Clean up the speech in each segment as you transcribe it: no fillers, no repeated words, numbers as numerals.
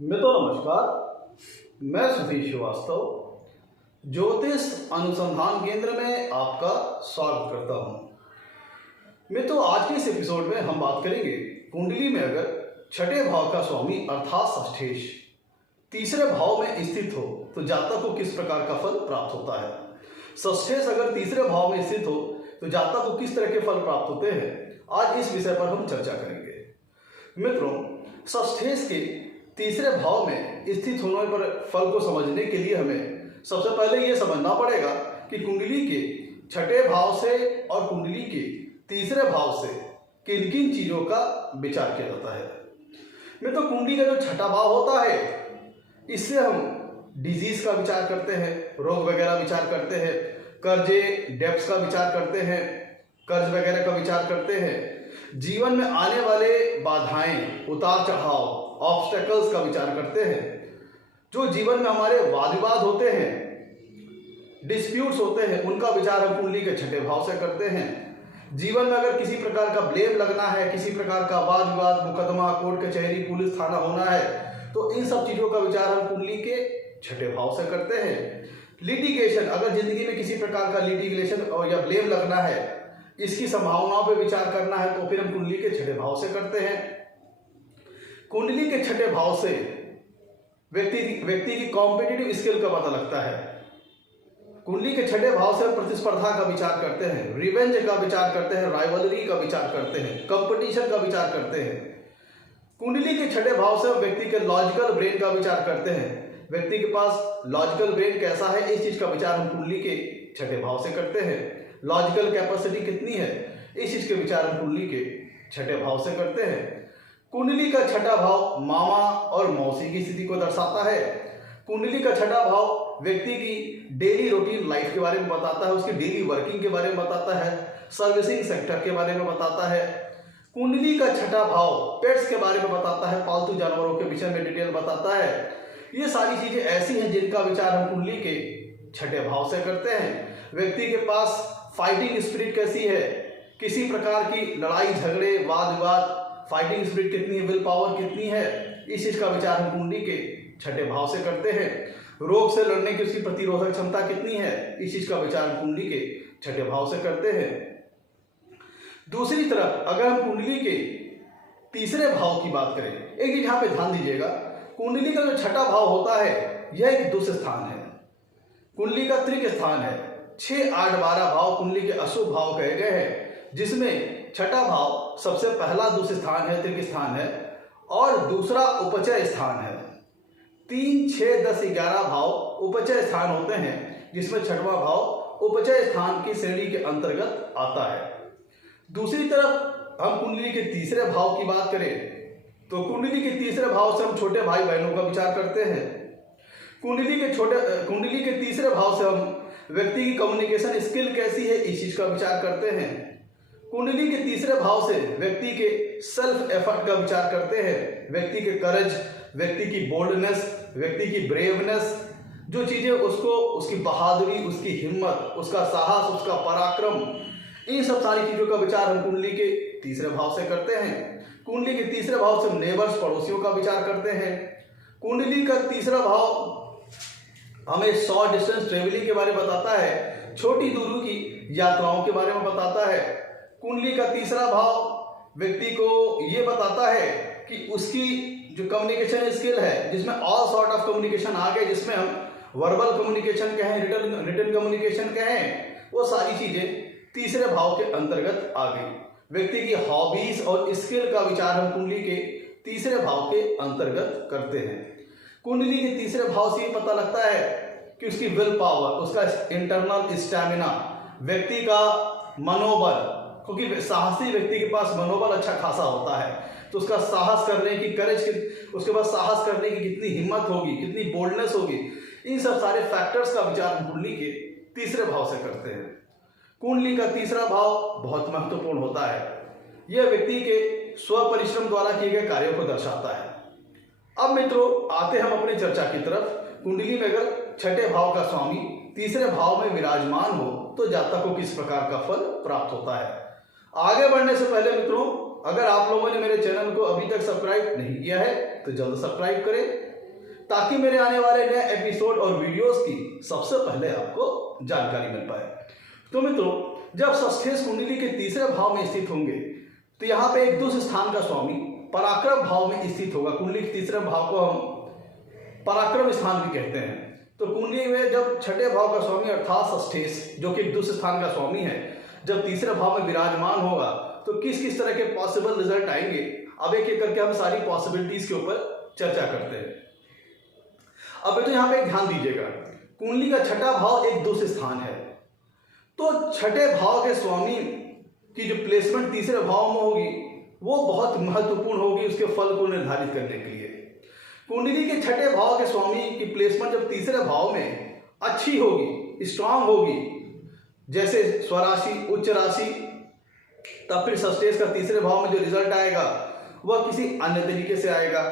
मित्रों नमस्कार। मैं सुधीर श्रीवास्तव ज्योतिष अनुसंधान केंद्र में आपका स्वागत करता हूं। मित्रों, आज के इस एपिसोड में हम बात करेंगे कुंडली में अगर छठे भाव का स्वामी अर्थात षष्ठेश तीसरे भाव में स्थित हो तो जातक को किस प्रकार का फल प्राप्त होता है। षष्ठेश अगर तीसरे भाव में स्थित हो तो जातक को किस तरह के फल प्राप्त होते हैं। आज इस विषय पर हम चर्चा करेंगे। मित्रों, षष्ठेश के तीसरे भाव में स्थित होने पर फल को समझने के लिए हमें सबसे पहले यह समझना पड़ेगा कि कुंडली के छठे भाव से और कुंडली के तीसरे भाव से किन किन चीजों का विचार किया जाता है। मित्रों, कुंडली का जो छठा भाव होता है इससे हम डिजीज का विचार करते हैं, रोग वगैरह विचार करते हैं, कर्जे डेब्ट्स का विचार करते हैं, कर्ज वगैरह का विचार करते हैं, जीवन में आने वाले बाधाएं, उतार चढ़ाव, ऑब्स्टेकल्स का विचार करते हैं। जो जीवन में हमारे वाद विवाद होते हैं, डिस्प्यूट्स होते हैं, उनका विचार हम कुंडली के छठे भाव से करते हैं। जीवन में अगर किसी प्रकार का ब्लेम लगना है, किसी प्रकार का वाद विवाद, मुकदमा, कोर्ट कचहरी, पुलिस थाना होना है, तो इन सब चीजों का विचार हम कुंडली के छठे भाव से करते हैं। लिटिगेशन, अगर जिंदगी में किसी प्रकार का लिटिगेशन या ब्लेम लगना है, इसकी संभावनाओं पर विचार करना है, तो फिर हम कुंडली के छठे भाव से करते हैं। कुंडली के छठे भाव से व्यक्ति की कॉम्पिटिटिव स्किल का पता लगता है। कुंडली के छठे भाव से हम प्रतिस्पर्धा का विचार करते हैं, रिवेंज का विचार करते हैं, राइवलरी का विचार करते हैं, कंपटीशन का विचार करते हैं। कुंडली के छठे भाव से हम व्यक्ति के लॉजिकल ब्रेन का विचार करते हैं। व्यक्ति के पास लॉजिकल ब्रेन कैसा है, इस चीज का विचार हम कुंडली के छठे भाव से करते हैं। लॉजिकल कैपेसिटी कितनी है, इस चीज के विचार हम कुंडली के छठे भाव से करते हैं। कुंडली का छठा भाव मामा और मौसी की स्थिति को दर्शाता है। कुंडली का छठा भाव व्यक्ति की डेली रूटीन लाइफ के बारे में बताता है, उसकी डेली वर्किंग के बारे में बताता है, सर्विसिंग सेक्टर के बारे में बताता है। कुंडली का छठा भाव पेट्स के बारे में बताता है, पालतू जानवरों के विषय में डिटेल बताता है। ये सारी चीजें ऐसी हैं जिनका विचार हम कुंडली के छठे भाव से करते हैं। व्यक्ति के पास फाइटिंग स्पिरिट कैसी है, किसी प्रकार की लड़ाई झगड़े, वाद विवाद, फाइटिंग स्पिरिट कितनी है, विल पावर कितनी है, इस चीज का विचार हम कुंडली के छठे भाव से करते हैं। रोग से लड़ने की उसकी प्रतिरोधक क्षमता कितनी है, इस चीज का विचार हम कुंडली के छठे भाव से करते हैं। दूसरी तरफ अगर हम कुंडली के तीसरे भाव की बात करें, एक चीज यहाँ पे ध्यान दीजिएगा, कुंडली का जो छठा भाव होता है यह एक दुष्ट स्थान है, कुंडली का त्रिक स्थान है। 6, 8, 12 भाव कुंडली के अशुभ भाव कहे गए हैं, जिसमें छठा भाव सबसे पहला दुष्ट स्थान है, त्रिक स्थान है, और दूसरा उपचय स्थान है। 3, 6, 10, 11 भाव उपचय स्थान होते हैं, जिसमें छठवां भाव उपचय स्थान की श्रेणी के अंतर्गत आता है। दूसरी तरफ हम कुंडली के तीसरे भाव की बात करें तो कुंडली के तीसरे भाव से हम छोटे भाई बहनों का विचार करते हैं। कुंडली के तीसरे भाव से हम व्यक्ति की कम्युनिकेशन स्किल कैसी है, इस चीज का विचार करते हैं। कुंडली के तीसरे भाव से व्यक्ति के सेल्फ एफर्ट का विचार करते हैं, व्यक्ति के करेज, व्यक्ति की बोल्डनेस, व्यक्ति की ब्रेवनेस, जो चीजें उसको, उसकी बहादुरी, उसकी हिम्मत, उसका साहस, उसका पराक्रम, इन सब सारी चीजों का विचार हम कुंडली के तीसरे भाव से करते हैं। कुंडली के तीसरे भाव से हम नेबर्स, पड़ोसियों का विचार करते हैं। कुंडली का तीसरा भाव हमें शॉर्ट डिस्टेंस ट्रेवलिंग के बारे में बताता है, छोटी दूरी की यात्राओं के बारे में बताता है। कुंडली का तीसरा भाव व्यक्ति को यह बताता है कि उसकी जो कम्युनिकेशन स्किल है, जिसमें ऑल सॉर्ट ऑफ कम्युनिकेशन आ गए, जिसमें हम वर्बल कम्युनिकेशन कहें, रिटन कम्युनिकेशन कहें, वो सारी चीजें तीसरे भाव के अंतर्गत आ गई। व्यक्ति की हॉबीज और स्किल का विचार हम कुंडली के तीसरे भाव के अंतर्गत करते हैं। कुंडली के तीसरे भाव से ये पता लगता है कि उसकी विल पावर, उसका इंटरनल स्टैमिना, व्यक्ति का मनोबल, क्योंकि साहसी व्यक्ति के पास मनोबल अच्छा खासा होता है, तो उसका साहस करने की करेज, उसके पास साहस करने की कितनी हिम्मत होगी, कितनी बोल्डनेस होगी, इन सब सारे फैक्टर्स का विचार हम कुंडली के तीसरे भाव से करते हैं। कुंडली का तीसरा भाव बहुत महत्वपूर्ण होता है, यह व्यक्ति के स्व परिश्रम द्वारा किए गए कार्यों को दर्शाता है। अब मित्रों, आते हम अपनी चर्चा की तरफ। कुंडली में अगर छठे भाव का स्वामी तीसरे भाव में विराजमान हो तो जातक को किस प्रकार का फल प्राप्त होता है। आगे बढ़ने से पहले मित्रों, अगर आप लोगों ने मेरे चैनल को अभी तक सब्सक्राइब नहीं किया है तो जल्द सब्सक्राइब करें, ताकि मेरे आने वाले नए एपिसोड और वीडियोस की सबसे पहले आपको जानकारी मिल पाए। तो मित्रों, जब षष्ठेश कुंडली के तीसरे भाव में स्थित होंगे तो यहाँ पे एक दुष्ट स्थान का स्वामी पराक्रम भाव में स्थित होगा। कुंडली के तीसरे भाव को हम पराक्रम स्थान भी कहते हैं। तो कुंडली में जब छठे भाव का स्वामी अर्थात षष्ठेश, जो कि एक दुष्ट स्थान का स्वामी है, जब तीसरे भाव में विराजमान होगा तो किस किस तरह के पॉसिबल रिजल्ट आएंगे, अब एक एक करके हम सारी पॉसिबिलिटीज के ऊपर चर्चा करते हैं। अब बेटो यहाँ पे ध्यान दीजिएगा, कुंडली का छठा भाव एक दुष्ट स्थान है, तो छठे भाव के स्वामी की जो प्लेसमेंट तीसरे भाव में होगी वो बहुत महत्वपूर्ण होगी उसके फल को निर्धारित करने के लिए। कुंडली के छठे भाव के स्वामी की प्लेसमेंट जब तीसरे भाव में अच्छी होगी, स्ट्रांग होगी, जैसे स्वराशि, उच्च राशि, तब फिर षष्ठेश का तीसरे भाव में जो रिजल्ट आएगा वह किसी अन्य तरीके से आएगा।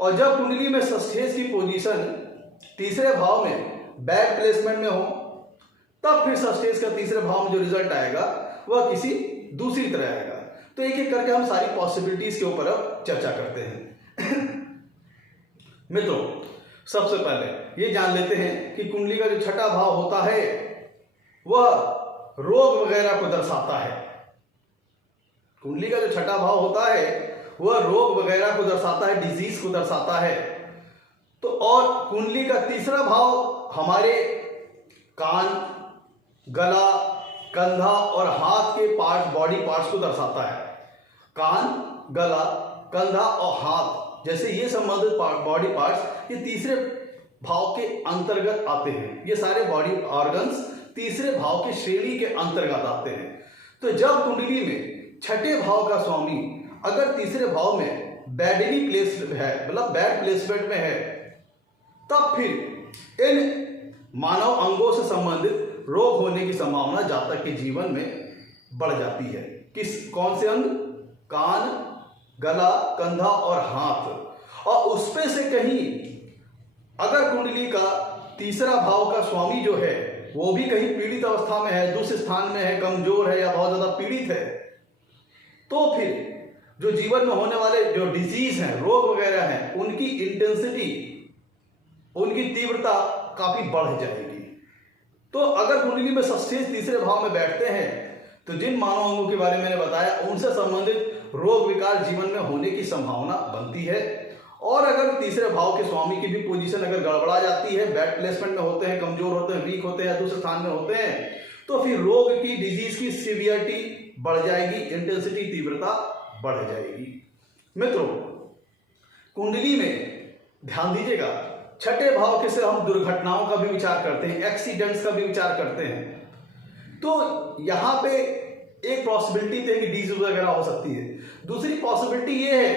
और जब कुंडली में षष्ठेश की पोजीशन तीसरे भाव में बैड प्लेसमेंट में हो तब फिर षष्ठेश का तीसरे भाव में जो रिजल्ट आएगा वह किसी दूसरी तरह आएगा। तो एक एक करके हम सारी पॉसिबिलिटीज के ऊपर अब चर्चा करते हैं। मित्रों, सबसे पहले ये जान लेते हैं कि कुंडली का जो छठा भाव होता है वह रोग वगैरह को दर्शाता है। कुंडली का जो छठा भाव होता है वह रोग वगैरह को दर्शाता है, डिजीज को दर्शाता है। तो और कुंडली का तीसरा भाव हमारे कान, गला, कंधा और हाथ के पार्ट, बॉडी पार्ट्स को दर्शाता है। कान, गला, कंधा और हाथ जैसे ये संबंधित बॉडी पार्ट्स ये तीसरे भाव के अंतर्गत आते हैं। ये सारे बॉडी ऑर्गन्स तीसरे भाव की श्रेणी के अंतर्गत आते हैं। तो जब कुंडली में छठे भाव का स्वामी अगर तीसरे भाव में बैडली प्लेस है, मतलब बैड प्लेसमेंट में है, तब फिर इन मानव अंगों से संबंधित रोग होने की संभावना जातक के जीवन में बढ़ जाती है। कौन से अंग? कान, गला, कंधा और हाथ। और उसमें से कहीं अगर कुंडली का तीसरा भाव का स्वामी जो है वो भी कहीं पीड़ित अवस्था में है, दुष्ट स्थान में है, कमजोर है या बहुत ज्यादा पीड़ित है, तो फिर जो जीवन में होने वाले जो डिजीज हैं, रोग वगैरह हैं, उनकी इंटेंसिटी, उनकी तीव्रता काफी बढ़ जाएगी। तो अगर कुंडली में षष्ठेश तीसरे भाव में बैठते हैं तो जिन मानव अंगों के बारे में मैंने बताया उनसे संबंधित रोग विकार जीवन में होने की संभावना बनती है। और अगर तीसरे भाव के स्वामी की भी पोजीशन अगर गड़बड़ा जाती है, बैड प्लेसमेंट में होते हैं, कमजोर होते हैं, वीक होते हैं, दूसरे स्थान में होते हैं, तो फिर रोग की, डिजीज की सीवियरिटी बढ़ जाएगी, इंटेंसिटी, तीव्रता बढ़ जाएगी। मित्रों, कुंडली में ध्यान दीजिएगा, छठे भाव के से हम दुर्घटनाओं का भी विचार करते हैं, एक्सीडेंट्स का भी विचार करते हैं। तो यहाँ पे एक पॉसिबिलिटी है कि डिजीज वगैरह हो सकती है। दूसरी पॉसिबिलिटी ये है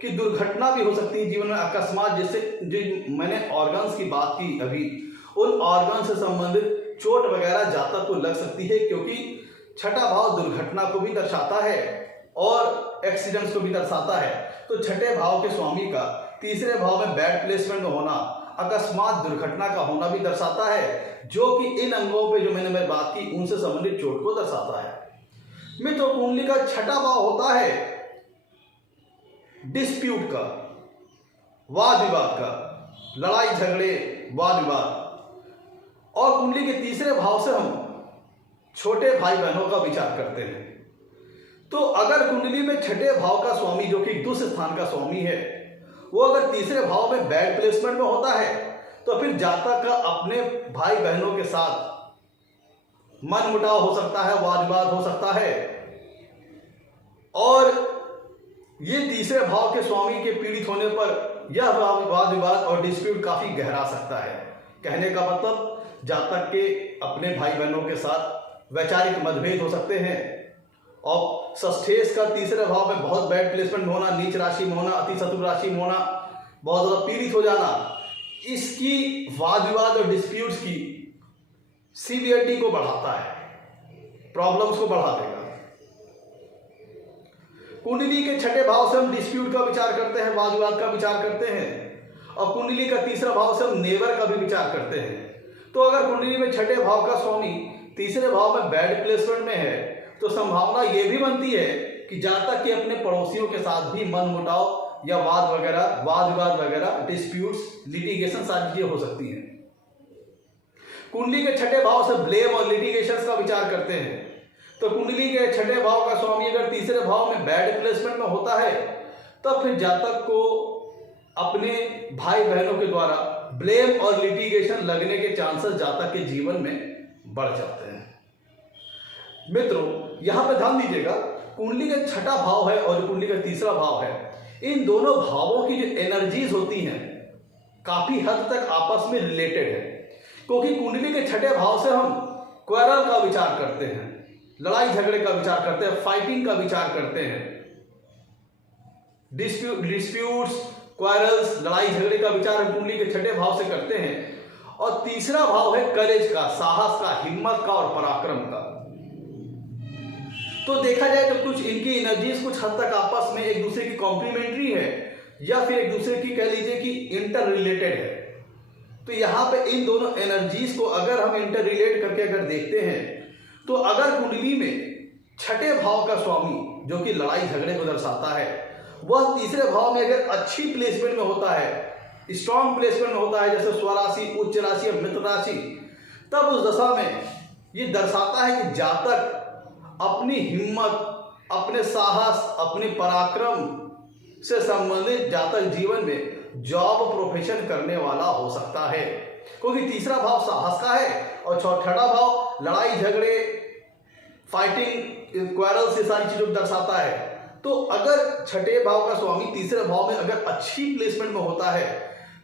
कि दुर्घटना भी हो सकती है जीवन में अकस्मात, जैसे जो मैंने ऑर्गन्स की बात की अभी, उन ऑर्गन से संबंधित चोट वगैरह जातक को लग सकती है, क्योंकि छठा भाव दुर्घटना को भी दर्शाता है और एक्सीडेंट्स को भी दर्शाता है। तो छठे भाव के स्वामी का तीसरे भाव में बैड प्लेसमेंट में होना अकस्मात दुर्घटना का होना भी दर्शाता है, जो कि इन अंगों पे जो मैंने बात की उनसे संबंधित चोट को दर्शाता है। मित्रों, कुंडली का छठा भाव होता है डिस्प्यूट का, वाद विवाद का, लड़ाई झगड़े, वाद विवाद। और कुंडली के तीसरे भाव से हम छोटे भाई बहनों का विचार करते हैं। तो अगर कुंडली में छठे भाव का स्वामी जो कि दुष्ट स्थान का स्वामी है वो अगर तीसरे भाव में बैड प्लेसमेंट में होता है तो फिर जातक का अपने भाई बहनों के साथ मनमुटाव हो सकता है, वाद विवाद हो सकता है। और ये तीसरे भाव के स्वामी के पीड़ित होने पर यह वाद विवाद और डिस्प्यूट काफी गहरा सकता है। कहने का मतलब जातक के अपने भाई बहनों के साथ वैचारिक मतभेद हो सकते हैं। और षष्ठेश का तीसरे भाव में बहुत बैड प्लेसमेंट में होना, नीच राशि में होना, अति शत्रु राशि में होना, बहुत ज्यादा पीड़ित हो जाना, इसकी वाद विवाद और डिस्प्यूट्स की सीवियरिटी को बढ़ाता है, प्रॉब्लम्स को बढ़ा देगा। कुंडली के छठे भाव से हम डिस्प्यूट का विचार करते हैं, वाद विवाद का विचार करते हैं। और कुंडली का तीसरा भाव से हम नेबर का भी विचार करते हैं। तो अगर कुंडली में छठे भाव का स्वामी तीसरे भाव में बैड प्लेसमेंट में है तो संभावना यह भी बनती है कि जातक के अपने पड़ोसियों के साथ भी मनमुटाव या वाद विवाद वगैरह, डिस्प्यूट्स, लिटिगेशन सारी चीजें हो सकती हैं। कुंडली के छठे भाव से ब्लेम और लिटिगेशन का विचार करते हैं। तो कुंडली के छठे भाव का स्वामी अगर तीसरे भाव में बैड प्लेसमेंट में होता है तब फिर जातक को अपने भाई बहनों के द्वारा ब्लेम और लिटिगेशन लगने के चांसेस जातक के जीवन में बढ़ जाते हैं। मित्रों, यहां पर ध्यान दीजिएगा, कुंडली का छठा भाव है और कुंडली का तीसरा भाव है, इन दोनों भावों की जो एनर्जीज होती हैं काफी हद तक आपस में रिलेटेड है। क्योंकि कुंडली के छठे भाव से हम क्वेरल का विचार करते हैं, लड़ाई झगड़े का विचार करते हैं, फाइटिंग का विचार करते हैं, डिस्प्यूट्स, क्वेरल्स, लड़ाई झगड़े का विचार हम कुंडली के छठे भाव से करते हैं। और तीसरा भाव है करेज का, साहस का, हिम्मत का और पराक्रम का। तो देखा जाए तो कुछ इनकी एनर्जीज कुछ हद तक आपस में एक दूसरे की कॉम्प्लीमेंट्री है या फिर एक दूसरे की कह लीजिए कि इंटर रिलेटेड है। तो यहां पे इन दोनों एनर्जीज को अगर हम इंटर रिलेट करके अगर देखते हैं तो अगर कुंडली में छठे भाव का स्वामी जो कि लड़ाई झगड़े को दर्शाता है वह तीसरे भाव में अगर अच्छी प्लेसमेंट में होता है, स्ट्रॉन्ग प्लेसमेंट में होता है, जैसे स्वराशि, उच्च राशि और मित्र राशि, तब उस दशा में ये दर्शाता है कि जातक अपनी हिम्मत, अपने साहस, अपने पराक्रम से संबंधित जातक जीवन में जॉब प्रोफेशन करने वाला हो सकता है। क्योंकि तीसरा भाव साहस का है और छठा भाव लड़ाई झगड़े, फाइटिंग, क्वेरल से सारी चीजों को दर्शाता है। तो अगर छठे भाव का स्वामी तीसरे भाव में अगर अच्छी प्लेसमेंट में होता है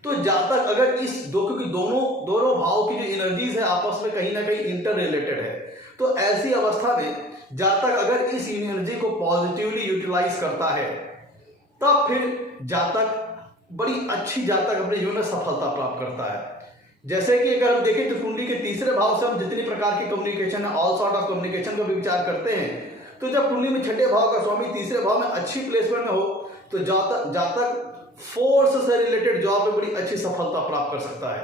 तो जातक अगर इस क्योंकि दोनों भाव की जो एनर्जीज है आपस में कहीं ना कहीं इंटर रिलेटेड है, तो ऐसी अवस्था में जातक अगर इस एनर्जी को पॉजिटिवली यूटिलाइज करता है तब फिर जातक बड़ी अच्छी जातक अपने जीवन में सफलता प्राप्त करता है। जैसे कि अगर हम देखें तो कुंडली के तीसरे भाव से हम जितनी प्रकार की कम्युनिकेशन है, ऑल सॉर्ट ऑफ कम्युनिकेशन का भी विचार करते हैं। तो जब कुंडली में छठे भाव का स्वामी तीसरे भाव में अच्छी प्लेसमेंट में हो तो जातक फोर्स से रिलेटेड जॉब में बड़ी अच्छी सफलता प्राप्त कर सकता है।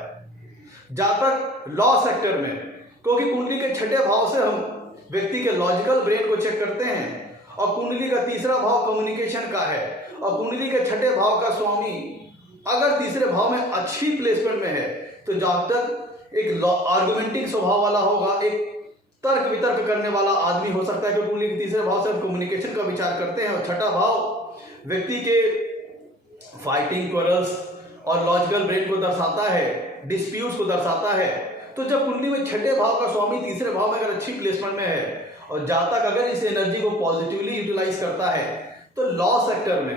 जातक लॉ सेक्टर में, क्योंकि कुंडली के छठे भाव से हम व्यक्ति के लॉजिकल ब्रेन को चेक करते हैं और कुंडली का तीसरा भाव कम्युनिकेशन का है और कुंडली के छठे भाव का स्वामी अगर तीसरे भाव में अच्छी प्लेसमेंट में है तो जातक एक आर्गुमेंटिंग स्वभाव वाला होगा, एक तर्क वितर्क करने वाला आदमी हो सकता है। क्योंकि कुंडली के तीसरे भाव से हम कम्युनिकेशन का विचार करते हैं और छठा भाव व्यक्ति के फाइटिंग, क्वेरल्स और लॉजिकल ब्रेन को दर्शाता है, डिस्प्यूट्स को दर्शाता है। तो जब कुंडली में छठे भाव का स्वामी तीसरे भाव में अगर अच्छी प्लेसमेंट में है और जातक अगर इस एनर्जी को पॉजिटिवली यूटिलाइज करता है तो लॉ सेक्टर में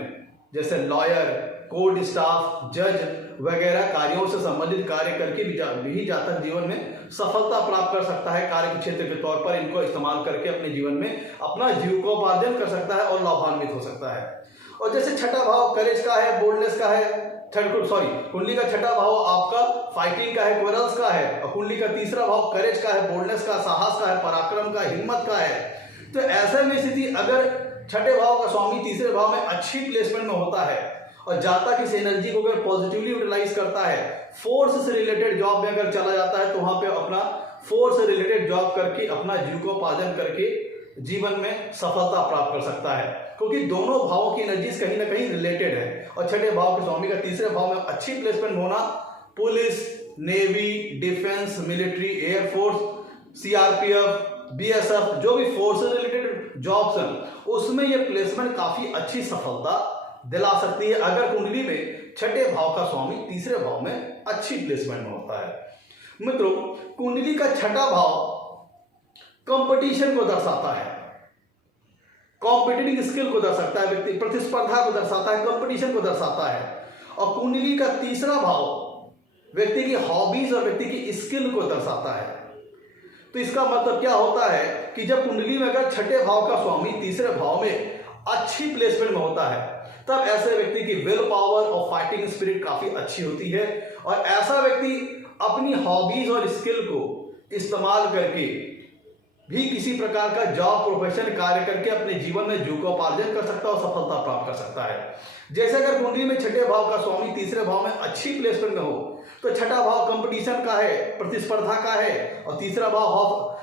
जैसे लॉयर, कोर्ट स्टाफ, जज वगैरह कार्यों से संबंधित कार्य करके भी जातक जीवन में सफलता प्राप्त कर सकता है। कार्य के क्षेत्र के तौर पर इनको इस्तेमाल करके अपने जीवन में अपना जीविकोपार्जन कर सकता है और लाभान्वित हो सकता है। और जैसे छठा भाव करेज का है, बोल्डनेस का है, कुंडली का छठा भाव आपका फाइटिंग का है, क्वेरल्स का है और कुंडली का तीसरा भाव करेज का है, बोल्डनेस का, साहस का है, पराक्रम का, हिम्मत का है। तो ऐसे में स्थिति अगर छठे भाव का स्वामी तीसरे भाव में अच्छी प्लेसमेंट में होता है और जातक इस एनर्जी को अगर पॉजिटिवली यूटिलाइज करता है, फोर्स से रिलेटेड जॉब में अगर चला जाता है तो वहां पे अपना फोर्स से रिलेटेड जॉब करके अपना जीविकोपार्जन करके जीवन में सफलता प्राप्त कर सकता है। क्योंकि दोनों भावों की एनर्जीज कहीं ना कहीं रिलेटेड है और छठे भाव के स्वामी का तीसरे भाव में अच्छी प्लेसमेंट होना police, navy, defence, military, air force, CRPF, BSF, जो भी फोर्स से रिलेटेड जॉब्स हैं उसमें ये प्लेसमेंट काफी अच्छी सफलता दिला सकती है अगर कुंडली में छठे भाव का स्वामी तीसरे भाव में अच्छी प्लेसमेंट में होता है। मित्रों, कुंडली का छठा भाव कंपटीशन को दर्शाता है, कॉम्पिटिटिव स्किल को दर्शाता है, व्यक्ति प्रतिस्पर्धा को दर्शाता है, कंपटीशन को दर्शाता है। और कुंडली का तीसरा भाव व्यक्ति की हॉबीज और व्यक्ति की स्किल को दर्शाता है। तो इसका मतलब क्या होता है कि जब कुंडली में अगर छठे भाव का स्वामी तीसरे भाव में अच्छी प्लेसमेंट में होता है तब ऐसे व्यक्ति की विल पावर और फाइटिंग स्पिरिट काफी अच्छी होती है और ऐसा व्यक्ति अपनी हॉबीज और स्किल को इस्तेमाल करके भी किसी प्रकार का जॉब प्रोफेशन कार्य करके अपने जीवन में जीविकोपार्जन कर सकता है और सफलता प्राप्त कर सकता है। जैसे अगर कुंडली में छठे भाव का स्वामी तीसरे भाव में अच्छी प्लेसमेंट में हो तो छठा भाव कंपटीशन का है, प्रतिस्पर्धा का है और तीसरा भाव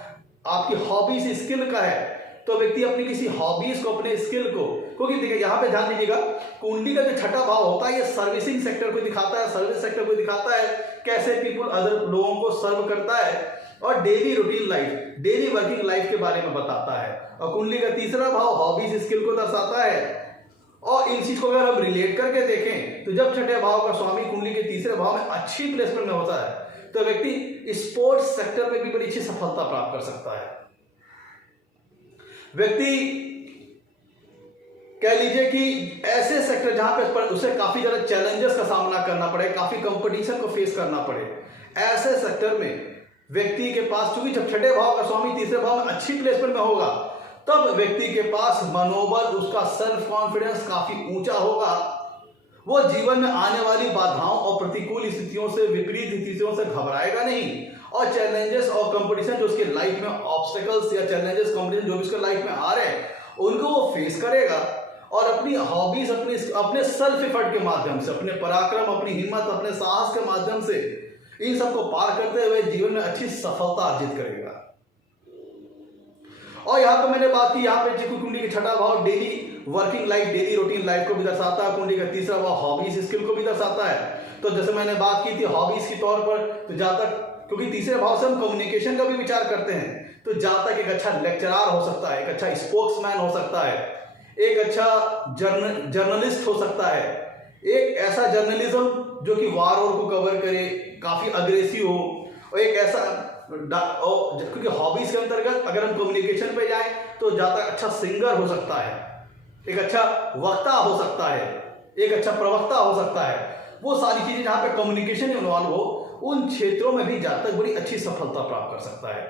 आपकी हॉबीज स्किल का है। तो व्यक्ति अपनी किसी हॉबीज को, अपने स्किल को, क्योंकि देखिए यहाँ पे ध्यान दीजिएगा, कुंडली का जो छठा भाव होता है ये सर्विसिंग सेक्टर को दिखाता है, सर्विस सेक्टर को दिखाता है, कैसे पीपुल अदर लोगों को सर्व करता है, और daily routine life, daily working life के बारे में बताता है। और कुंडली का तीसरा भाव हॉबीज, स्किल को दर्शाता है। और इन चीज को अगर हम रिलेट करके देखें तो जब छठे भाव का स्वामी कुंडली के तीसरे भाव में अच्छी प्लेसमेंट में होता है तो व्यक्ति स्पोर्ट्स सेक्टर में भी बड़ी अच्छी सफलता प्राप्त कर सकता है। व्यक्ति कह लीजिए कि ऐसे सेक्टर जहां पे उसे काफी ज्यादा चैलेंजेस का सामना करना पड़े, काफी कंपटीशन को फेस करना पड़े, ऐसे सेक्टर में व्यक्ति के पास, क्योंकि जब छठे भाव का स्वामी तीसरे भाव में अच्छी प्लेसमेंट में होगा तब व्यक्ति के पास मनोबल, उसका सेल्फ कॉन्फिडेंस काफी ऊंचा होगा। वो जीवन में आने वाली बाधाओं और प्रतिकूल स्थितियों से, विपरीत स्थितियों से घबराएगा नहीं, और चैलेंजेस और कंपटीशन जो उसके लाइफ में, ऑब्स्टेकल्स या चैलेंजेस, कंपटीशन जो भी उसके लाइफ में आ रहे हैं उनको वो फेस करेगा और अपनी हॉबीज, अपने सेल्फ एफर्ट के माध्यम से, अपने पराक्रम, अपनी हिम्मत, अपने साहस के माध्यम से इन सबको पार करते हुए जीवन में अच्छी सफलता अर्जित करेगा। और यहाँ पे मैंने बात की, यहाँ पे कुंडली के छठा भाव daily working life, daily routine life को भी दर्शाता है। कुंडली का तीसरा भाव हॉबीज, स्किल को भी दर्शाता है। तो जैसे मैंने बात की थी हॉबीज के तौर पर, तो जहाँ तक, क्योंकि तीसरे भाव से हम कम्युनिकेशन का भी विचार करते हैं, तो जहाँ तक एक अच्छा लेक्चरार हो सकता है, एक अच्छा स्पोक्समैन हो सकता है, एक अच्छा जर्नलिस्ट हो सकता है, एक ऐसा जर्नलिज्म जो कि वार को कवर करे, काफी अग्रेसिव हो, और एक ऐसा, क्योंकि हॉबीज के अंतर्गत अगर हम कम्युनिकेशन पे जाएं तो ज्यादा अच्छा सिंगर हो सकता है, एक अच्छा वक्ता हो सकता है, एक अच्छा प्रवक्ता हो सकता है। वो सारी चीजें जहां पे कम्युनिकेशन इन्वॉल्व हो, उन क्षेत्रों में भी जातक बड़ी अच्छी सफलता प्राप्त कर सकता है।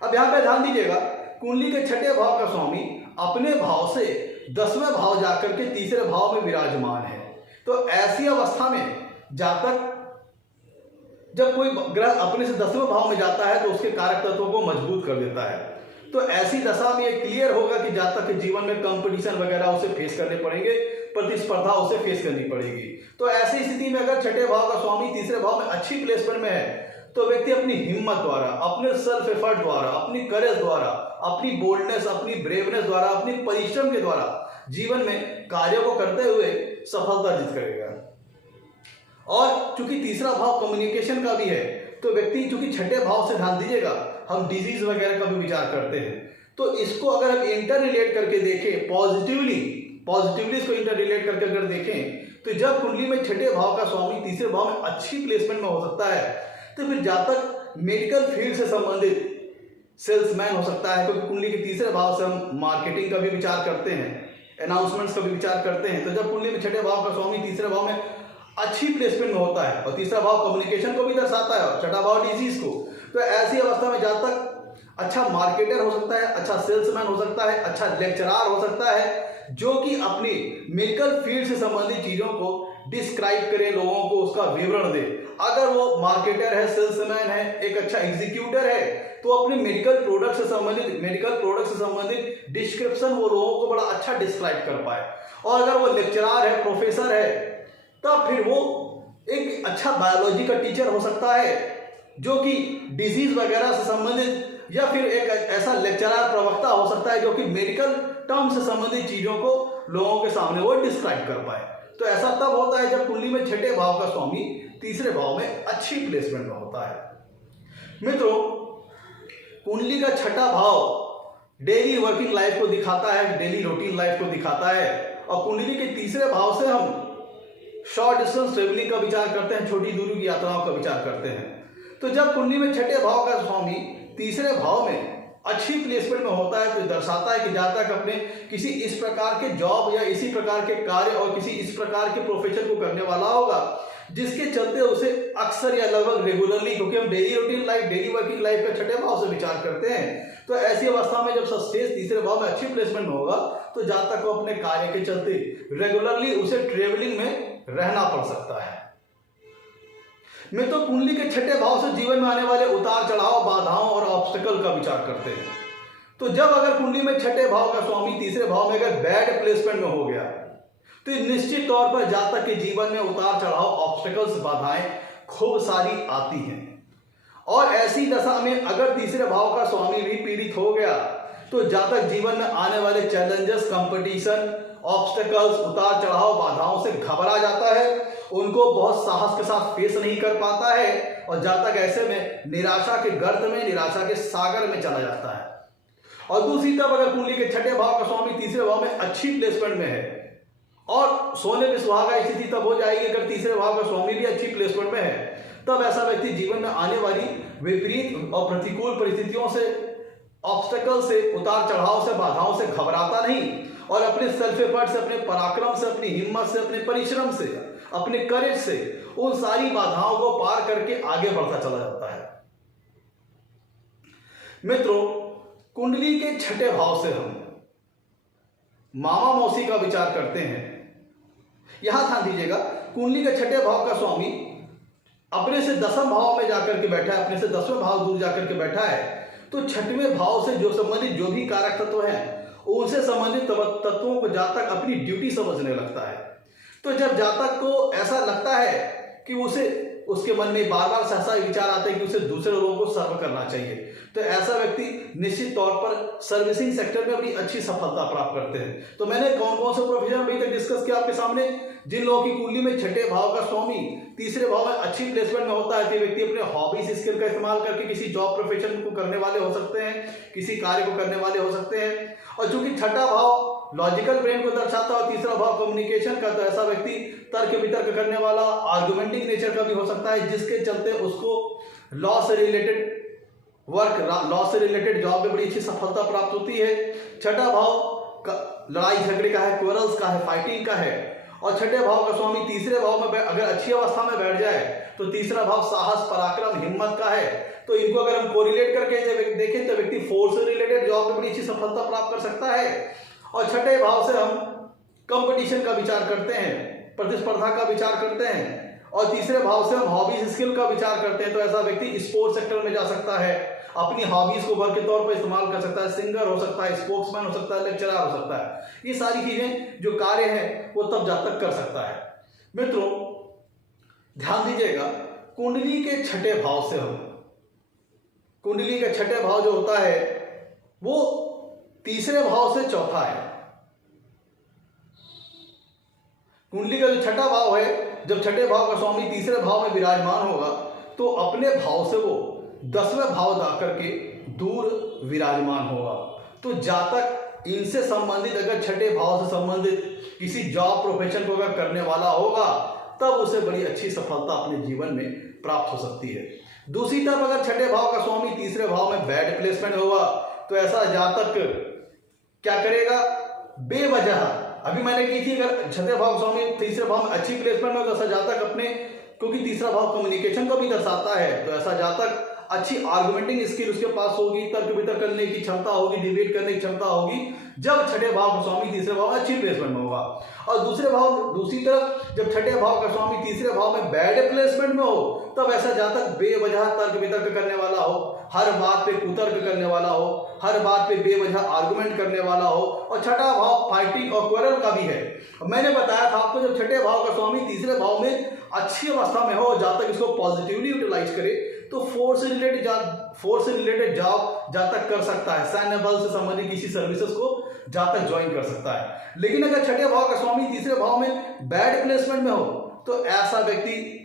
अब यहाँ पे ध्यान दीजिएगा, कुंडली के छठे भाव का स्वामी अपने भाव से 10वें भाव जाकर के तीसरे भाव में विराजमान है। तो ऐसी अवस्था में जातक, जब कोई ग्रह अपने से 10वें भाव में जाता है तो उसके कारक तत्वों को मजबूत कर देता है। तो ऐसी दशा में ये क्लियर होगा कि जातक के जीवन में कंपटीशन वगैरह उसे फेस करने पड़ेंगे, प्रतिस्पर्धा उसे फेस करनी पड़ेगी। तो ऐसी स्थिति में अगर छठे भाव का स्वामी तीसरे भाव में अच्छी प्लेसमेंट में है तो व्यक्ति अपनी हिम्मत द्वारा, अपने सेल्फ एफर्ट द्वारा, अपनी करेज द्वारा, अपनी बोल्डनेस, अपनी ब्रेवनेस द्वारा, अपनी परिश्रम के द्वारा जीवन में कार्यों को करते हुए सफलता अर्जित करेगा। और चूंकि तीसरा भाव कम्युनिकेशन का भी है तो व्यक्ति, चूंकि छठे भाव से ध्यान दीजिएगा हम डिजीज वगैरह का भी विचार करते हैं, तो इसको अगर हम इंटर रिलेट करके देखें, पॉजिटिवली इसको इंटर रिलेट करके अगर देखें, तो जब कुंडली में छठे भाव का स्वामी तीसरे भाव में अच्छी प्लेसमेंट में हो सकता है तो फिर जातक मेडिकल फील्ड से संबंधित सेल्समैन हो सकता है, क्योंकि कुंडली के तीसरे भाव से हम मार्केटिंग का भी विचार करते हैं, अनाउंसमेंट्स का भी विचार करते हैं। तो जब कुंडली में छठे भाव का स्वामी तीसरे भाव में अच्छी प्लेसमेंट में होता है, और तीसरा भाव कम्युनिकेशन को भी दर्शाता है और छठा भाव डिजीज को, तो ऐसी अवस्था में जातक अच्छा मार्केटर हो सकता है, अच्छा सेल्समैन हो सकता है, अच्छा लेक्चरार हो सकता है, जो कि अपनी मेडिकल फील्ड से संबंधित चीजों को डिस्क्राइब करे, लोगों को उसका विवरण दे। अगर वो मार्केटर है, सेल्समैन है, एक अच्छा एग्जीक्यूटर है, तो अपने मेडिकल प्रोडक्ट से संबंधित डिस्क्रिप्शन वो लोगों को बड़ा अच्छा डिस्क्राइब कर पाए। और अगर वो लेक्चरार है, प्रोफेसर है, तब फिर वो एक अच्छा बायोलॉजी का टीचर हो सकता है, जो कि डिजीज वगैरह से संबंधित, या फिर एक ऐसा लेक्चरर, प्रवक्ता हो सकता है जो कि मेडिकल टर्म से संबंधित चीजों को लोगों के सामने वो डिस्क्राइब कर पाए। तो ऐसा तब होता है जब कुंडली में छठे भाव का स्वामी तीसरे भाव में अच्छी प्लेसमेंट में होता है। मित्रों, कुंडली का छठा भाव डेली वर्किंग लाइफ को दिखाता है, डेली रूटीन लाइफ को दिखाता है, और कुंडली के तीसरे भाव से हम शॉर्ट डिस्टेंस ट्रेवलिंग का विचार करते हैं, छोटी दूरी की यात्राओं का विचार करते हैं। तो जब कुंडली में छठे भाव का स्वामी तीसरे भाव में अच्छी प्लेसमेंट में होता है तो दर्शाता है कि जहाँ तक अपने किसी इस प्रकार के जॉब या इसी प्रकार के कार्य और किसी इस प्रकार के प्रोफेशन को करने वाला होगा जिसके चलते उसे अक्सर या लगभग रेगुलरली, क्योंकि हम daily routine life, daily working life का छठे भाव से विचार करते हैं, तो ऐसी अवस्था में जब सस्टेज तीसरे भाव में अच्छी प्लेसमेंट में होगा तो जहाँ तक वो अपने कार्य के चलते रेगुलरली उसे ट्रेवलिंग में रहना पड़ सकता है। मैं तो कुंडली के छठे भाव से जीवन में आने वाले उतार चढ़ाव, बाधाओं और ऑब्स्टिकल का विचार करते हैं। तो जब अगर कुंडली में छठे भाव का स्वामी तीसरे भाव में अगर बैड प्लेसमेंट में हो गया तो निश्चित तौर पर जातक के जीवन में उतार चढ़ाव, ऑब्स्टिकल्स, बाधाएं खूब सारी आती हैं। और ऐसी दशा में अगर तीसरे भाव का स्वामी भी पीड़ित हो गया तो जातक जीवन में आने वाले चैलेंजेस, कंपटीशन, ऑब्स्टेकल्स, उतार चढ़ाव, बाधाओं से घबरा जाता है, उनको बहुत साहस के साथ फेस नहीं कर पाता है और जातक ऐसे में निराशा के गर्त में, निराशा के सागर में चला जाता है। और दूसरी तरफ अगर कुंडली के छठे भाव का स्वामी तीसरे भाव में अच्छी प्लेसमेंट में है और सोने पे सुहागा स्थिति तब हो जाएगी अगर तीसरे भाव का स्वामी भी अच्छी प्लेसमेंट में है। तब ऐसा व्यक्ति जीवन में आने वाली विपरीत और प्रतिकूल परिस्थितियों से, ऑब्स्टेकल से, उतार चढ़ाव से, बाधाओं से घबराता नहीं और अपने सेल्फ एफर्ट से, अपने पराक्रम से, अपनी हिम्मत से, अपने परिश्रम से, अपने करेज से उन सारी बाधाओं को पार करके आगे बढ़ता चला जाता है। मित्रों, कुंडली के छठे भाव से हम मामा मौसी का विचार करते हैं। यहां ध्यान दीजिएगा, कुंडली के छठे भाव का स्वामी अपने से दसम भाव में जाकर के बैठा है, अपने से 10वें भाव दूर जाकर के बैठा है, तो छठवें भाव से जो संबंधित जो भी कारक तत्व हैं उनसे संबंधित तत्वों को जातक अपनी ड्यूटी समझने लगता है। तो जब जातक को ऐसा लगता है कि उसके मन में बार बार ऐसा विचार आता है कि उसे दूसरे लोगों को सर्व करना चाहिए, तो ऐसा व्यक्ति निश्चित तौर पर सर्विसिंग सेक्टर में अपनी अच्छी सफलता प्राप्त करते हैं। तो मैंने कौन कौन से प्रोफेशन अभी तक डिस्कस किया आपके सामने। जिन लोगों की कुंडली में छठे भाव का स्वामी तीसरे भाव में अच्छी प्लेसमेंट में होता है, कि व्यक्ति अपने हॉबीज, स्किल का इस्तेमाल करके किसी जॉब प्रोफेशन को करने वाले हो सकते हैं, किसी कार्य को करने वाले हो सकते हैं। और चूंकि छठा भाव लॉजिकल ब्रेन को दर्शाता है और तीसरा भाव कम्युनिकेशन का, तो ऐसा व्यक्ति तर्क वितर्क करने वाला, आर्गुमेंटिंग नेचर का भी हो सकता है, जिसके चलते उसको लॉ से रिलेटेड वर्क, लॉ से रिलेटेड जॉब में बड़ी अच्छी सफलता प्राप्त होती है। छठा भाव लड़ाई झगड़े का है, क्वेरल्स का है, फाइटिंग का है। और छठे भाव का स्वामी तीसरे भाव में अगर अच्छी अवस्था में बैठ जाए तो तीसरा भाव साहस, पराक्रम, हिम्मत का है। तो इनको अगर हम कोरिलेट करके देखें तो व्यक्ति फोर्स से रिलेटेड जॉब में बड़ी अच्छी सफलता प्राप्त कर सकता है। और छठे भाव से हम कंपटीशन का विचार करते हैं, प्रतिस्पर्धा का विचार करते हैं। और तीसरे भाव से हम हॉबीज, स्किल का विचार करते हैं। तो ऐसा व्यक्ति स्पोर्ट्स सेक्टर में जा सकता है, अपनी हॉबीज को वर्क के तौर पर इस्तेमाल कर सकता है, सिंगर हो सकता है, स्पोर्ट्समैन हो सकता है, लेक्चरर हो सकता है। ये सारी चीजें जो कार्य है वो तब जातक कर सकता है। मित्रों, ध्यान दीजिएगा, कुंडली के छठे भाव से हम, कुंडली का छठे भाव जो होता है वो तीसरे भाव से चौथा है। कुंडली का जो छठा भाव है, जब छठे भाव का स्वामी तीसरे भाव में विराजमान होगा तो अपने भाव से वो 10वें भाव जाकर के दूर विराजमान होगा। तो जातक इनसे संबंधित, अगर छठे भाव से संबंधित किसी जॉब प्रोफेशन को अगर करने वाला होगा तब उसे बड़ी अच्छी सफलता अपने जीवन में प्राप्त हो सकती है। दूसरी तरफ अगर छठे भाव का स्वामी तीसरे भाव में बैड प्लेसमेंट होगा तो ऐसा जातक क्या करेगा, बेवजह, अभी मैंने की थी, अगर छठे भाव स्वामी तीसरे भाव में अच्छी प्लेसमेंट में तो ऐसा जातक अपने, क्योंकि तीसरा भाव कम्युनिकेशन को भी दर्शाता है, तो ऐसा जातक अच्छी आर्गुमेंटिंग स्किल उसके पास होगी, तर्क वितर्क करने की क्षमता होगी, डिबेट करने की क्षमता होगी, जब छठे भाव का स्वामी तीसरे भाव में अच्छी प्लेसमेंट में होगा। और दूसरी तरफ जब छठे भाव का स्वामी तीसरे भाव में बैड प्लेसमेंट में हो तब ऐसा जातक बेवजह तर्क वितर्क करने वाला हो, हर बात पे कुतर्क करने वाला हो, हर बात पे बेवजह आर्गुमेंट करने वाला हो। और छठा भाव फाइटिंग और क्वेरल का भी है। मैंने बताया था आपको, जब छठे भाव का स्वामी तीसरे भाव में अच्छी अवस्था में हो, जातक इसको पॉजिटिवली यूटिलाइज करे तो फोर्स से रिलेटेड जॉब जातक कर सकता है, सैन्य बल से संबंधित किसी सर्विसेज को जातक ज्वाइन कर सकता है। लेकिन अगर छठे भाव का स्वामी तीसरे भाव में बैड प्लेसमेंट में हो तो ऐसा व्यक्ति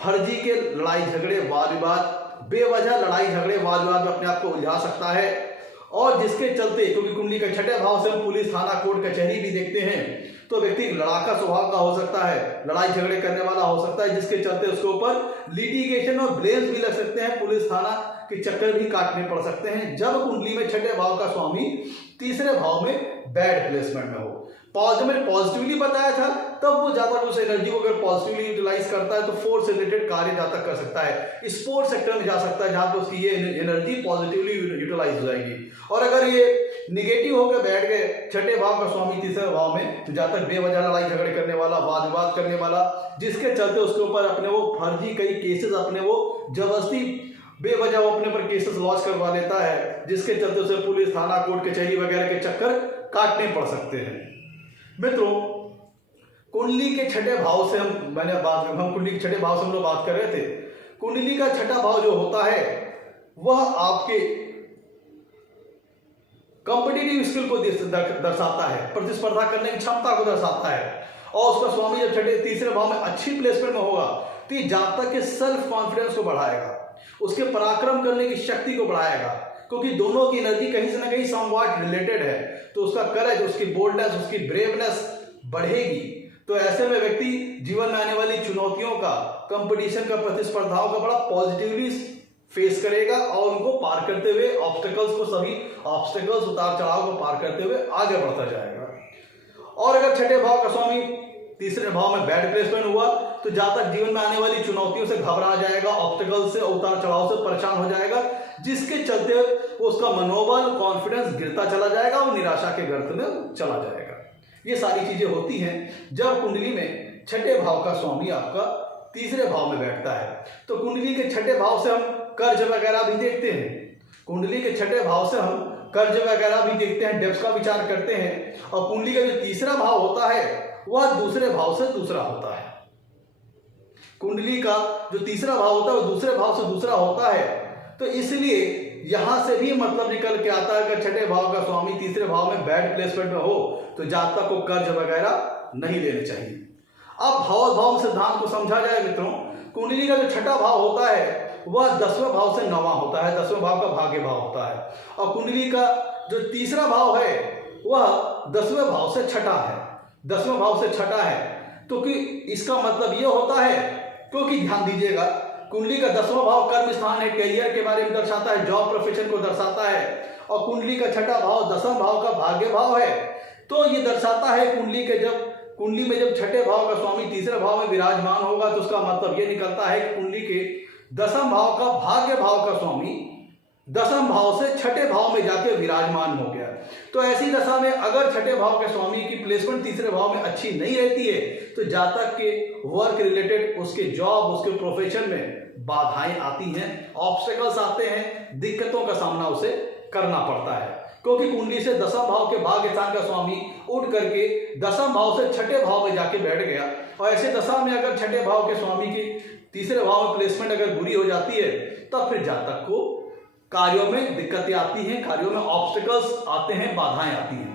फर्जी के लड़ाई झगड़े, वाद विवाद, बेवजह लड़ाई झगड़े, वाद विवाद में अपने आप को उलझा सकता है। और जिसके चलते, क्योंकि कुंडली के छठे भाव से हम पुलिस, थाना, कोर्ट, कचहरी भी देखते हैं, तो व्यक्ति लड़ाका स्वभाव का हो सकता है, लड़ाई झगड़े करने वाला हो सकता है, जिसके चलते उसके ऊपर लिटिगेशन और ब्लेम्स भी लग सकते हैं, पुलिस थाना के चक्कर भी काटने पड़ सकते हैं, जब कुंडली में छठे भाव का स्वामी तीसरे भाव में बैड प्लेसमेंट में हो। मैंने पॉजिटिवली बताया था, तब वो ज्यादा उस एनर्जी को अगर पॉजिटिवली यूटिलाइज करता है तो फोर्स से रिलेटेड कार्य जातक कर सकता है, स्पोर्ट्स सेक्टर में जा सकता है, जहां पे उसकी ये एनर्जी पॉजिटिवली यूटिलाइज हो जाएगी। और अगर ये निगेटिव होकर बैठ गए छठे भाव का स्वामी तीसरे भाव में, तो जातक बेवजह लड़ाई झगड़े करने वाला, वाद विवाद करने वाला, जिसके चलते उसके ऊपर अपने वो फर्जी कई केसेस, अपने वो जबरदस्ती बेवजह वो अपने पर केसेस लॉन्च करवा लेता है, जिसके चलते उसे पुलिस, थाना, कोर्ट, कचहरी वगैरह के चक्कर काटने पड़ सकते हैं। मित्रों, कुंडली के छठे भाव से हम कुंडली के छठे भाव से हम लोग बात कर रहे थे। कुंडली का छठा भाव जो होता है वह आपके कॉम्पिटिटिव स्किल को दर्शाता है, प्रतिस्पर्धा करने की क्षमता को दर्शाता है। और उसका स्वामी जब तीसरे भाव में अच्छी प्लेसमेंट में होगा तो ये जातक के सेल्फ कॉन्फिडेंस को बढ़ाएगा, उसके पराक्रम करने की शक्ति को बढ़ाएगा, क्योंकि दोनों की एनर्जी कहीं से ना कहीं समवॉट रिलेटेड है। तो उसका करेज, उसकी बोल्डनेस, उसकी ब्रेवनेस बढ़ेगी। तो ऐसे में व्यक्ति जीवन में आने वाली चुनौतियों का, कंपटीशन का, प्रतिस्पर्धाओं का बड़ा पॉजिटिवली फेस करेगा और उनको पार करते हुए सभी ऑब्स्टेकल्स, उतार चढ़ाव को पार करते हुए आगे बढ़ता जाएगा। और अगर छठे भाव का स्वामी तीसरे भाव में बैड प्लेसमेंट हुआ तो जातक जीवन में आने वाली चुनौतियों से घबरा जाएगा, ऑब्स्टेकल से, उतार चढ़ाव से परेशान हो जाएगा, जिसके चलते उसका मनोबल, कॉन्फिडेंस गिरता चला जाएगा और निराशा के गर्त में चला जाएगा। ये सारी चीजें होती हैं जब कुंडली में छठे भाव का स्वामी आपका तीसरे भाव में बैठता है। तो कुंडली के छठे भाव से हम कर्ज वगैरह भी देखते हैं, कुंडली के छठे भाव से हम कर्ज वगैरह भी देखते हैं, डेब्ट का विचार करते हैं। और कुंडली का जो तीसरा भाव होता है वह दूसरे भाव से दूसरा होता है। कुंडली का जो तीसरा भाव होता है वो दूसरे भाव से दूसरा होता है। तो इसलिए यहां से भी मतलब निकल के आता है कि छठे भाव का स्वामी तीसरे भाव में बैड प्लेसमेंट में हो तो जातक को कर्ज वगैरह नहीं लेने चाहिए। अब भाव सिद्धांत को समझा जाए मित्रों, कुंडली का जो छठा भाव होता है वह 10वें भाव से 9वां होता है, 10वें भाव का भाग्य भाव होता है। और कुंडली का जो तीसरा भाव है वह 10वें भाव से छठा है, 10वें भाव से छठा है। तो कि इसका मतलब यह होता है, क्योंकि ध्यान दीजिएगा कुंडली का 10वां भाव कर्म स्थान है, करियर के बारे में दर्शाता है, जॉब प्रोफेशन को दर्शाता है। और कुंडली का छठा भाव 10वां भाव का भाग्य भाव है। तो ये दर्शाता है कुंडली में जब छठे भाव का स्वामी तीसरे भाव में विराजमान होगा तो उसका मतलब ये निकलता है कि कुंडली के 10वें भाव का भाग्य भाव का स्वामी 10वें भाव से छठे भाव में जाके विराजमान हो गया। तो ऐसी दशा में अगर छठे भाव के स्वामी की प्लेसमेंट तीसरे भाव में अच्छी नहीं रहती है तो जातक के वर्क रिलेटेड, उसके जॉब, उसके प्रोफेशन में बाधाएं आती हैं, ऑब्स्टेकल्स आते हैं, दिक्कतों का सामना उसे करना पड़ता है। क्योंकि कुंडली से 10वें भाव के भाग्य स्थान का स्वामी उठ करके 10वें भाव से छठे भाव में जाके बैठ गया। और ऐसे दशा में अगर छठे भाव के स्वामी की तीसरे भाव में प्लेसमेंट अगर बुरी हो जाती है तब फिर जातक को कार्यों में दिक्कतें आती हैं, कार्यों में ऑब्स्टेकल्स आते हैं, बाधाएं आती हैं।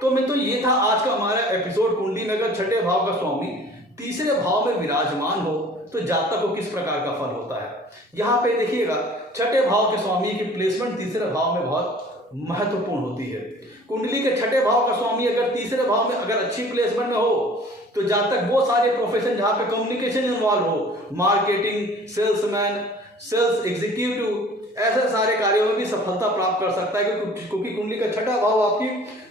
तो मित्रों ये था आज का हमारा एपिसोड। कुंडली में अगर छठे भाव का स्वामी तीसरे भाव में विराजमान हो तो जातक को किस प्रकार का फल होता है। यहाँ पे देखिएगा छठे भाव के स्वामी की प्लेसमेंट तीसरे भाव में बहुत महत्वपूर्ण होती है। कुंडली के छठे भाव का स्वामी अगर तीसरे भाव में अगर अच्छी प्लेसमेंट में हो तो जातक वो सारे प्रोफेशन जहां पे कम्युनिकेशन इन्वॉल्व हो, मार्केटिंग, सेल्समैन, सेल्स एग्जीक्यूटिव, ऐसे सारे कार्यों में भी सफलता प्राप्त कर सकता है। क्योंकि कुंडली का छठा भाव आपकी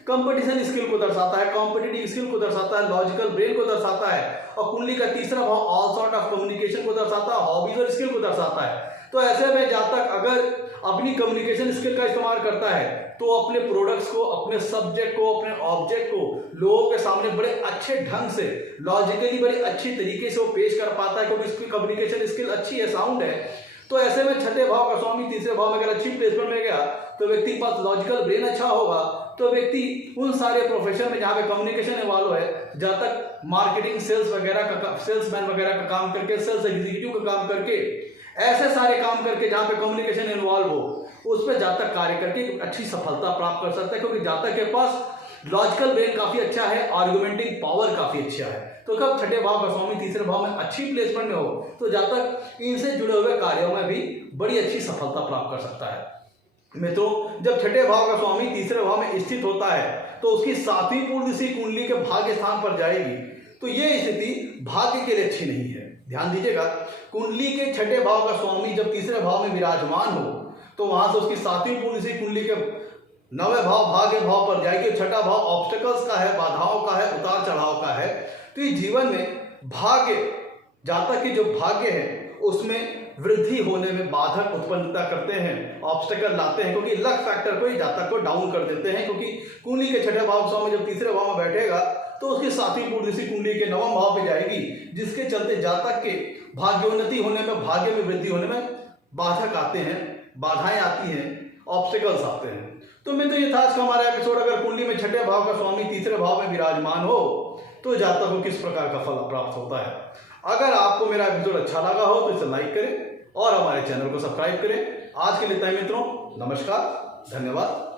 कंपटीशन स्किल को दर्शाता है, कॉम्पिटिटिव स्किल को दर्शाता है, लॉजिकल ब्रेन को दर्शाता है। और कुंडली का तीसरा भाव ऑल सॉर्ट ऑफ कम्युनिकेशन को दर्शाता है, हॉबीज और स्किल को दर्शाता है। तो ऐसे में जातक अगर अपनी कम्युनिकेशन स्किल का इस्तेमाल करता है तो अपने प्रोडक्ट्स को, अपने सब्जेक्ट को, अपने ऑब्जेक्ट को लोगों के सामने बड़े अच्छे ढंग से, लॉजिकली बड़े अच्छी तरीके से वो पेश कर पाता है, क्योंकि इसकी कम्युनिकेशन स्किल अच्छी है, साउंड है। तो ऐसे में छठे भाव का स्वामी तीसरे भाव में अगर अच्छी प्लेसमेंट में गया तो व्यक्ति के पास लॉजिकल ब्रेन अच्छा होगा, तो व्यक्ति उन सारे प्रोफेशन में जहाँ पे कम्युनिकेशन इन्वॉल्व है, जहाँ तक मार्केटिंग, सेल्स वगैरह का, सेल्समैन वगैरह का काम करके, सेल्स एग्जीक्यूटिव का काम करके, ऐसे सारे काम करके जहाँ पे कम्युनिकेशन इन्वॉल्व हो उस पर जातक कार्य करके अच्छी सफलता प्राप्त कर सकता है। क्योंकि जातक के पास लॉजिकल ब्रेन काफी अच्छा है, आर्गुमेंटिंग पावर काफी अच्छा है। तो कब छठे भाव का स्वामी तीसरे भाव में अच्छी प्लेसमेंट में हो तो जातक इनसे जुड़े हुए कार्यों में भी बड़ी अच्छी सफलता प्राप्त कर सकता है। मित्रों जब छठे भाव का स्वामी तीसरे भाव में स्थित होता है तो उसकी 7वीं पूर्णदृष्टि कुंडली के भाग्य स्थान पर जाएगी। तो यह स्थिति भाग्य के लिए अच्छी नहीं है। ध्यान दीजिएगा, कुंडली के छठे भाव का स्वामी जब तीसरे भाव में विराजमान हो तो वहां से उसकी 7वीं पूर्णदृष्टि कुंडली के 9वें भाव भाग्य भाव पर जाएगी। छठा भाव ऑब्स्टेकल्स का है, बाधाओं का है, उतार चढ़ाव का है। तो ये जीवन में भाग्य, जातक की जो भाग्य है उसमें वृद्धि होने में बाधक उत्पन्नता करते हैं, ऑब्स्टेकल लाते हैं, क्योंकि लक फैक्टर को ही जातक को डाउन कर देते हैं। क्योंकि कुंडली के छठे भाव स्वामी जब तीसरे भाव में बैठेगा तो उसकी 7वीं पूर्णदृष्टि कुंडली के 9वें भाव पे जाएगी, जिसके चलते जातक के भाग्योन्नति होने में, भाग्य में वृद्धि होने में बाधक आते हैं, बाधाएं आती हैं, ऑब्स्टेकल्स आते हैं। तो मित्रों ये था आज का हमारा एपिसोड। अगर कुंडली में छठे भाव का स्वामी तीसरे भाव में विराजमान हो तो जातक को किस प्रकार का फल प्राप्त होता है। अगर आपको मेरा एपिसोड अच्छा लगा हो तो इसे लाइक करें और हमारे चैनल को सब्सक्राइब करें। आज के लिए इतना ही मित्रों, नमस्कार, धन्यवाद।